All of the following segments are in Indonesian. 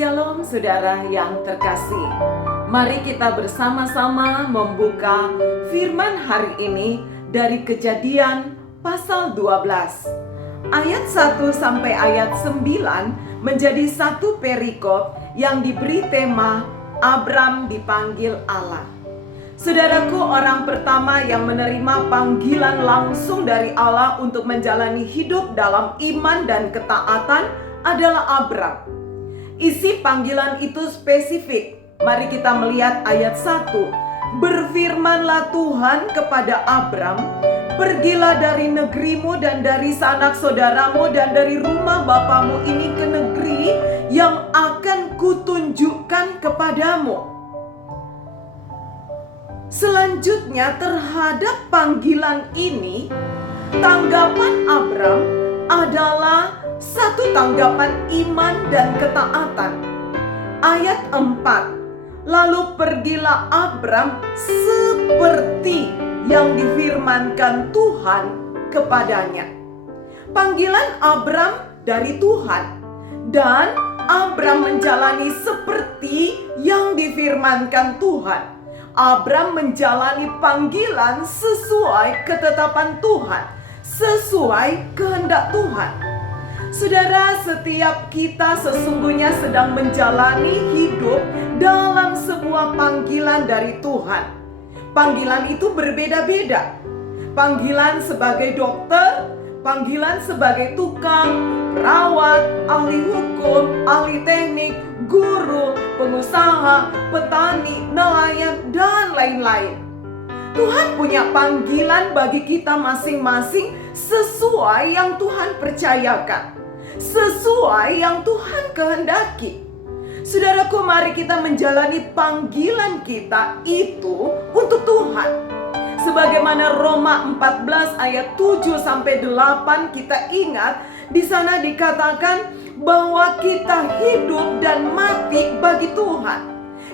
Shalom saudara yang terkasih. Mari kita bersama-sama membuka firman hari ini dari Kejadian pasal 12. Ayat 1 sampai ayat 9 menjadi satu perikop yang diberi tema Abram dipanggil Allah. Saudaraku, orang pertama yang menerima panggilan langsung dari Allah untuk menjalani hidup dalam iman dan ketaatan adalah Abram. Isi panggilan itu spesifik. Mari kita melihat ayat 1. Berfirmanlah Tuhan kepada Abram, pergilah dari negerimu dan dari sanak saudaramu dan dari rumah bapamu ini ke negeri yang akan kutunjukkan kepadamu. Selanjutnya terhadap panggilan ini, tanggapan Abram adalah satu tanggapan iman dan ketaatan. Ayat 4. Lalu pergilah Abram seperti yang difirmankan Tuhan kepadanya. Panggilan Abram dari Tuhan, dan Abram menjalani seperti yang difirmankan Tuhan. Abram menjalani panggilan sesuai ketetapan Tuhan, sesuai kehendak Tuhan. Saudara, setiap kita sesungguhnya sedang menjalani hidup dalam sebuah panggilan dari Tuhan. Panggilan itu berbeda-beda. Panggilan sebagai dokter, panggilan sebagai tukang, perawat, ahli hukum, ahli teknik, guru, pengusaha, petani, nelayan, dan lain-lain. Tuhan punya panggilan bagi kita masing-masing sesuai yang Tuhan percayakan, sesuai yang Tuhan kehendaki. Saudaraku, mari kita menjalani panggilan kita itu untuk Tuhan. Sebagaimana Roma 14 ayat 7 sampai 8 kita ingat, di sana dikatakan bahwa kita hidup dan mati bagi Tuhan.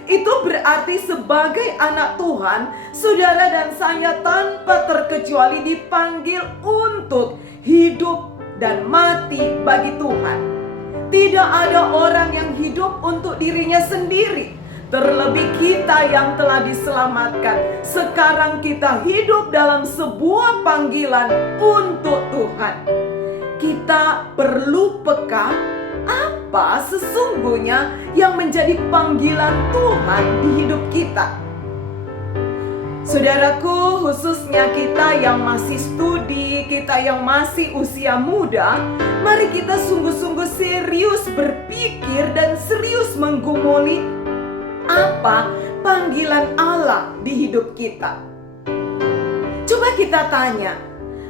Itu berarti sebagai anak Tuhan, saudara dan saya tanpa terkecuali dipanggil untuk hidup dan mati bagi Tuhan. Tidak ada orang yang hidup untuk dirinya sendiri. Terlebih kita yang telah diselamatkan. Sekarang kita hidup dalam sebuah panggilan untuk Tuhan. Kita perlu peka apa sesungguhnya yang menjadi panggilan Tuhan di hidup kita. Saudaraku, khususnya kita yang masih studi, kita yang masih usia muda, mari kita sungguh-sungguh serius berpikir dan serius menggumuli apa panggilan Allah di hidup kita. Coba kita tanya,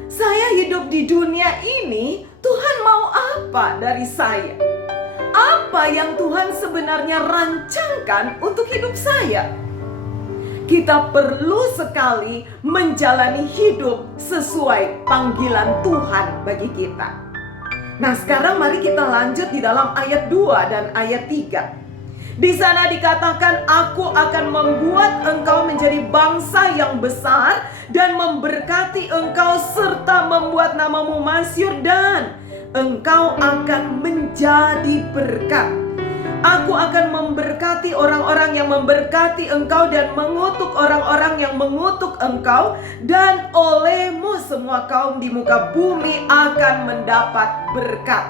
saya hidup di dunia ini, Tuhan mau apa dari saya? Apa yang Tuhan sebenarnya rancangkan untuk hidup saya? Kita perlu sekali menjalani hidup sesuai panggilan Tuhan bagi kita. Nah, sekarang mari kita lanjut di dalam ayat 2 dan ayat 3. Di sana dikatakan, aku akan membuat engkau menjadi bangsa yang besar dan memberkati engkau serta membuat namamu masyhur dan engkau akan menjadi berkat. Aku akan memberkati orang-orang yang memberkati engkau dan mengutuk orang-orang yang mengutuk engkau, dan olehmu semua kaum di muka bumi akan mendapat berkat.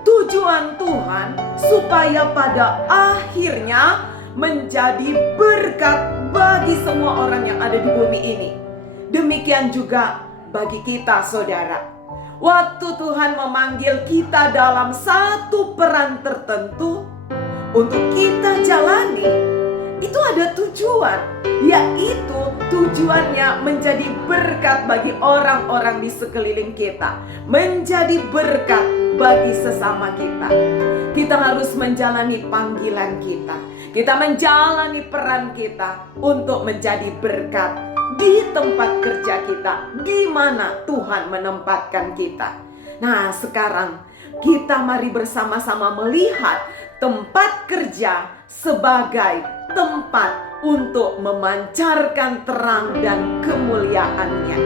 Tujuan Tuhan supaya pada akhirnya menjadi berkat bagi semua orang yang ada di bumi ini. Demikian juga bagi kita, saudara. Waktu Tuhan memanggil kita dalam satu peran tertentu untuk kita jalani, itu ada tujuan, yaitu tujuannya menjadi berkat bagi orang-orang di sekeliling kita, menjadi berkat bagi sesama kita. Kita harus menjalani panggilan kita. Kita menjalani peran kita untuk menjadi berkat di tempat kerja kita, di mana Tuhan menempatkan kita. Nah, sekarang kita mari bersama-sama melihat tempat kerja sebagai tempat untuk memancarkan terang dan kemuliaannya.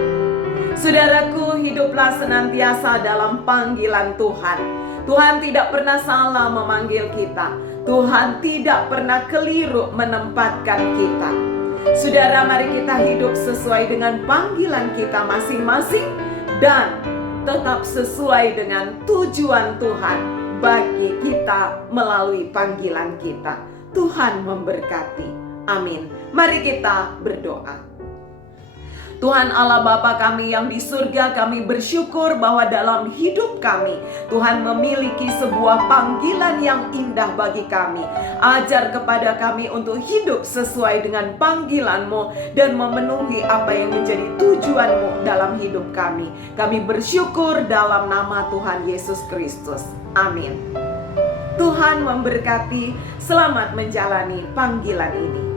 Saudaraku, hiduplah senantiasa dalam panggilan Tuhan. Tuhan tidak pernah salah memanggil kita. Tuhan tidak pernah keliru menempatkan kita. Saudara, mari kita hidup sesuai dengan panggilan kita masing-masing dan tetap sesuai dengan tujuan Tuhan bagi kita melalui panggilan kita. Tuhan memberkati. Amin. Mari kita berdoa. Tuhan Allah Bapa kami yang di surga, kami bersyukur bahwa dalam hidup kami Tuhan memiliki sebuah panggilan yang indah bagi kami. Ajar kepada kami untuk hidup sesuai dengan panggilan-Mu dan memenuhi apa yang menjadi tujuan-Mu dalam hidup kami. Kami bersyukur dalam nama Tuhan Yesus Kristus. Amin. Tuhan memberkati. Selamat menjalani panggilan ini.